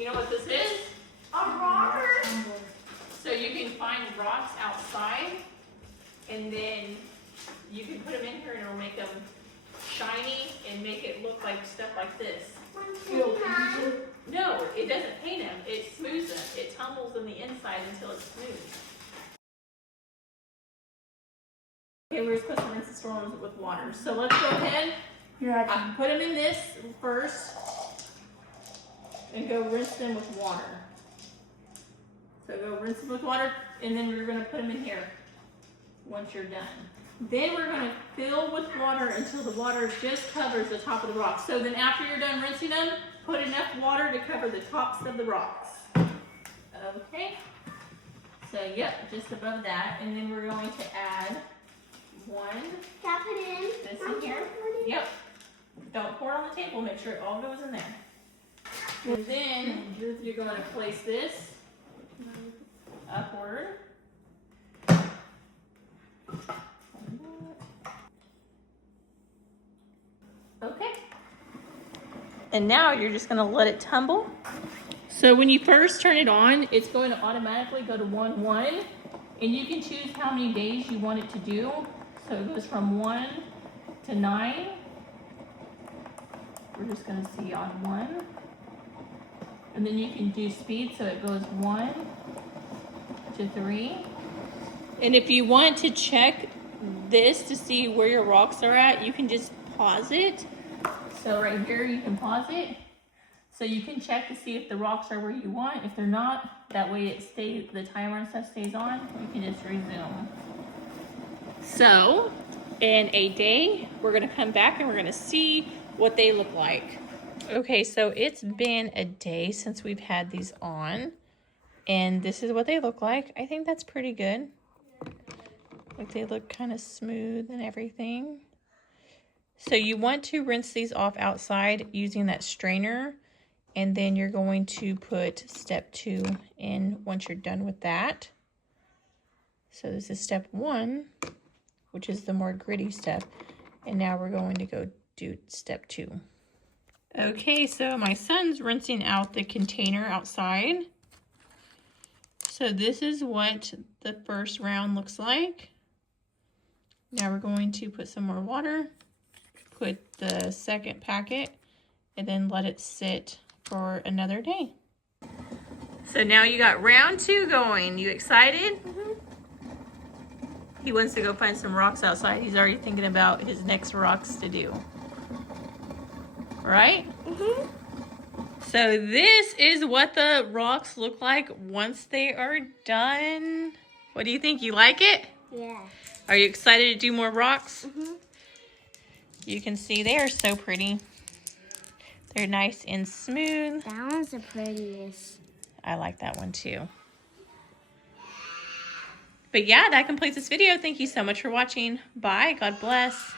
You know what this is? A rocker. So you can find rocks outside, and then you can put them in here and it'll make them shiny and make it look like stuff like this. No, it doesn't paint them. It smooths them. It tumbles on the inside until it's smooth. Okay, we're supposed to rinse the storms with water. So let's go ahead. Put them in this first and go rinse them with water. So go rinse them with water, and then we're going to put them in here once you're done. Then we're going to fill with water until the water just covers the top of the rocks. So then after you're done rinsing them, put enough water to cover the tops of the rocks. Okay. So yep, just above that. And then we're going to add one. Tap it in. This in here. Yep. Don't pour it on the table. Make sure it all goes in there. And then you're going to place this upward. Okay. And now you're just going to let it tumble. So when you first turn it on, it's going to automatically go to 1-1. And you can choose how many days you want it to do. So it goes from 1 to 9. We're just going to see on 1. And then you can do speed, so it goes 1 to 3. And if you want to check this to see where your rocks are at, you can just pause it. So right here, you can pause it. So you can check to see if the rocks are where you want. If they're not, that way it stays, the timer and stuff stays on. You can just resume. So in a day, we're gonna come back and we're gonna see what they look like. Okay, so it's been a day since we've had these on, and this is what they look like. I think that's pretty good. Like, they look kind of smooth and everything. So you want to rinse these off outside using that strainer, and then you're going to put step 2 in once you're done with that. So this is step 1, which is the more gritty step, and now we're going to go do step 2. Okay, so my son's rinsing out the container outside. So this is what the first round looks like. Now we're going to put some more water, put the second packet, and then let it sit for another day. So now you got round 2 going. You excited? Mm-hmm. He wants to go find some rocks outside. He's already thinking about his next rocks to do. Right? Mm-hmm. So this is what the rocks look like once they are done. What do you think? You like it? Yeah. Are you excited to do more rocks? Mm-hmm. You can see they are so pretty. They're nice and smooth. That one's the prettiest. I like that one too. But yeah, that completes this video. Thank you so much for watching. Bye. God bless.